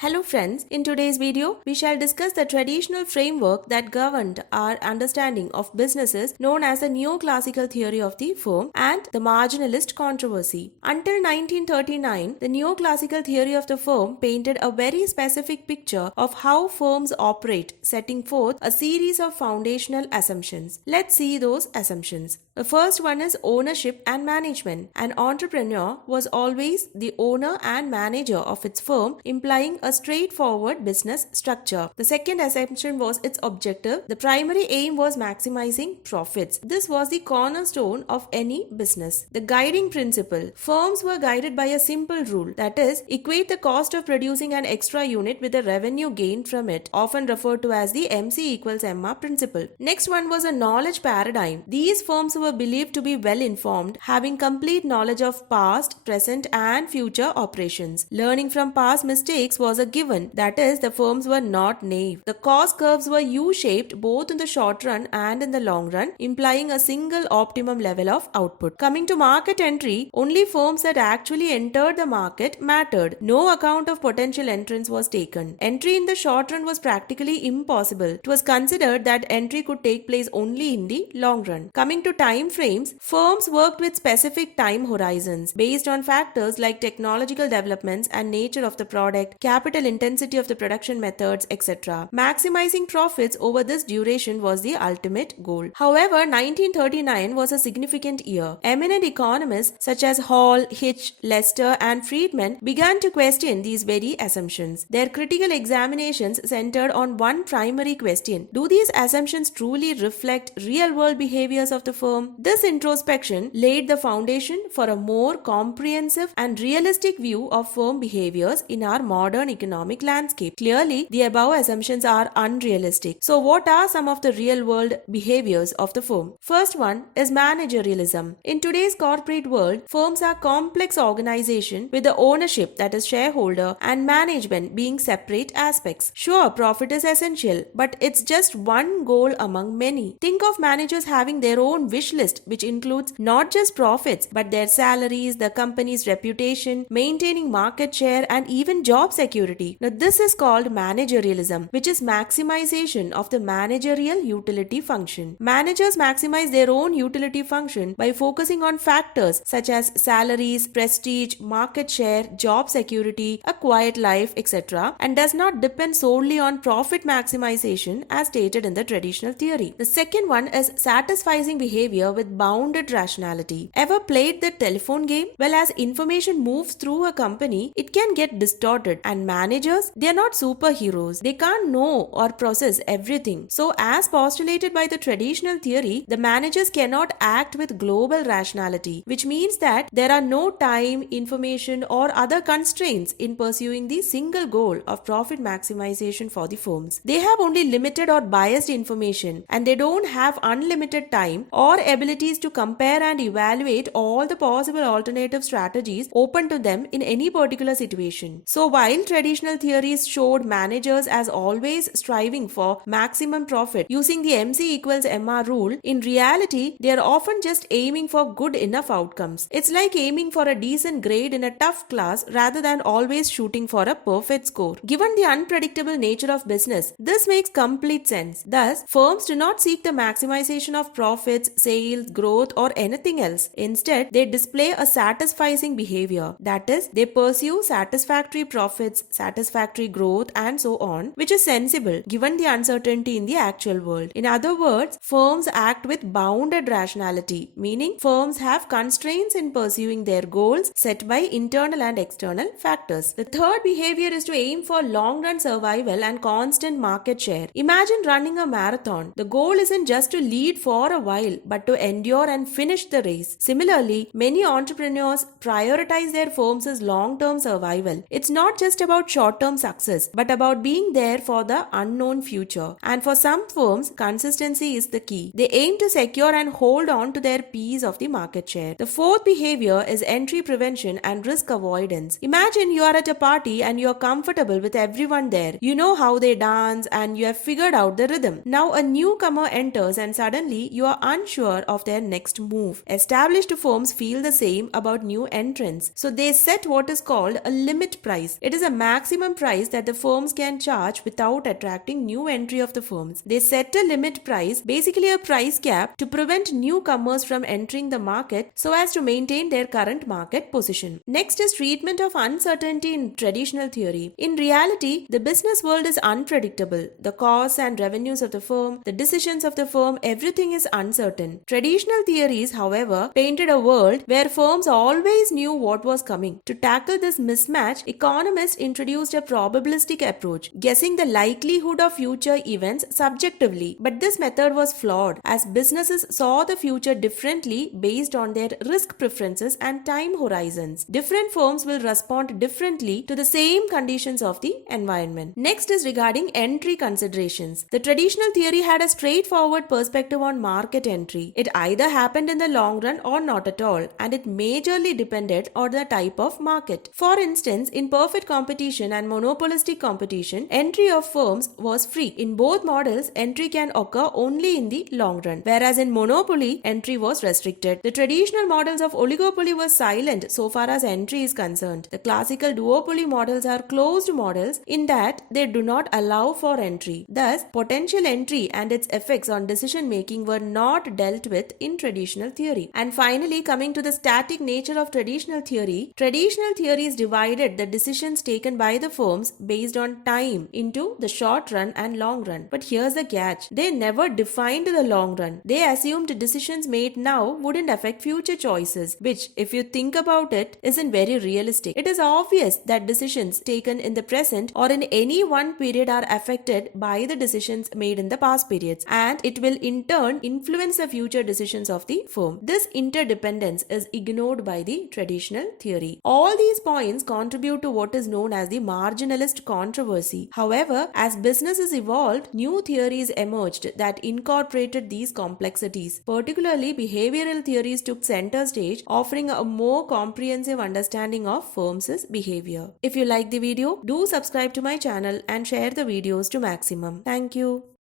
Hello friends, in today's video, we shall discuss the traditional framework that governed our understanding of businesses known as the neoclassical theory of the firm and the marginalist controversy. Until 1939, the neoclassical theory of the firm painted a very specific picture of how firms operate, setting forth a series of foundational assumptions. Let's see those assumptions. The first one is ownership and management. An entrepreneur was always the owner and manager of its firm, implying a straightforward business structure. The second assumption was its objective. The primary aim was maximizing profits. This was the cornerstone of any business. The guiding principle. Firms were guided by a simple rule, that is, equate the cost of producing an extra unit with the revenue gained from it, often referred to as the MC equals MR principle. Next one was a knowledge paradigm. These firms were believed to be well informed, having complete knowledge of past, present, and future operations. Learning from past mistakes was a given, that is, the firms were not naive. The cost curves were U-shaped both in the short run and in the long run, implying a single optimum level of output. Coming to market entry, only firms that actually entered the market mattered. No account of potential entrance was taken. Entry in the short run was practically impossible. It was considered that entry could take place only in the long run. Coming to time frames, firms worked with specific time horizons based on factors like technological developments and nature of the product, capital intensity of the production methods, etc. Maximizing profits over this duration was the ultimate goal. However, 1939 was a significant year. Eminent economists such as Hall, Hitch, Lester, and Friedman began to question these very assumptions. Their critical examinations centered on one primary question: do these assumptions truly reflect real-world behaviors of the firm? This introspection laid the foundation for a more comprehensive and realistic view of firm behaviors in our modern economic landscape. Clearly, the above assumptions are unrealistic. So, what are some of the real-world behaviors of the firm? First one is managerialism. In today's corporate world, firms are complex organizations with the ownership, that is shareholder, and management being separate aspects. Sure, profit is essential, but it's just one goal among many. Think of managers having their own wish list, which includes not just profits but their salaries, the company's reputation, maintaining market share, and even job security. Now, this is called managerialism, which is maximization of the managerial utility function. Managers maximize their own utility function by focusing on factors such as salaries, prestige, market share, job security, a quiet life, etc., and does not depend solely on profit maximization as stated in the traditional theory. The second one is satisficing behavior with bounded rationality. Ever played the telephone game? Well, as information moves through a company, it can get distorted, and managers, they are not superheroes. They can't know or process everything. So, as postulated by the traditional theory, the managers cannot act with global rationality, which means that there are no time, information, or other constraints in pursuing the single goal of profit maximization for the firms. They have only limited or biased information, and they don't have unlimited time or abilities to compare and evaluate all the possible alternative strategies open to them in any particular situation. So while traditional theories showed managers as always striving for maximum profit using the MC equals MR rule, in reality they are often just aiming for good enough outcomes. It's like aiming for a decent grade in a tough class rather than always shooting for a perfect score. Given the unpredictable nature of business, this makes complete sense. Thus, firms do not seek the maximization of profits, sales, growth, or anything else. Instead, they display a satisficing behavior. That is, they pursue satisfactory profits, satisfactory growth, and so on, which is sensible given the uncertainty in the actual world. In other words, firms act with bounded rationality, meaning firms have constraints in pursuing their goals set by internal and external factors. The third behavior is to aim for long-run survival and constant market share. Imagine running a marathon. The goal isn't just to lead for a while, but to endure and finish the race. Similarly, many entrepreneurs prioritize their firms' long-term survival. It's not just about short-term success, but about being there for the unknown future. And for some firms, consistency is the key. They aim to secure and hold on to their piece of the market share. The fourth behavior is entry prevention and risk avoidance. Imagine you are at a party and you are comfortable with everyone there. You know how they dance and you have figured out the rhythm. Now a newcomer enters and suddenly you are unsure of their next move. Established firms feel the same about new entrants. So they set what is called a limit price. It is a maximum price that the firms can charge without attracting new entry of the firms. They set a limit price, basically a price cap, to prevent newcomers from entering the market so as to maintain their current market position. Next is treatment of uncertainty in traditional theory. In reality, the business world is unpredictable. The costs and revenues of the firm, the decisions of the firm, everything is uncertain. Traditional theories, however, painted a world where firms always knew what was coming. To tackle this mismatch, economists introduced a probabilistic approach, guessing the likelihood of future events subjectively. But this method was flawed, as businesses saw the future differently based on their risk preferences and time horizons. Different firms will respond differently to the same conditions of the environment. Next is regarding entry considerations. The traditional theory had a straightforward perspective on market entry. It either happened in the long run or not at all, and it majorly depended on the type of market. For instance, in perfect competition and monopolistic competition, entry of firms was free. In both models, entry can occur only in the long run, whereas in monopoly, entry was restricted. The traditional models of oligopoly were silent so far as entry is concerned. The classical duopoly models are closed models in that they do not allow for entry. Thus, potential entry and its effects on decision making were not dealt with in traditional theory. And finally, coming to the static nature of traditional theories divided the decisions taken by the firms based on time into the short run and long run. But here's the catch. They never defined the long run. They assumed decisions made now wouldn't affect future choices, which, if you think about it, isn't very realistic. It is obvious that decisions taken in the present or in any one period are affected by the decisions made in the past periods, and it will in turn influence the future decisions of the firm. This interdependence is ignored by the traditional theory. All these points contribute to what is known as the marginalist controversy. However, as businesses evolved, new theories emerged that incorporated these complexities. Particularly, behavioral theories took center stage, offering a more comprehensive understanding of firms' behavior. If you like the video, do subscribe to my channel and share the videos to maximum. Thank you.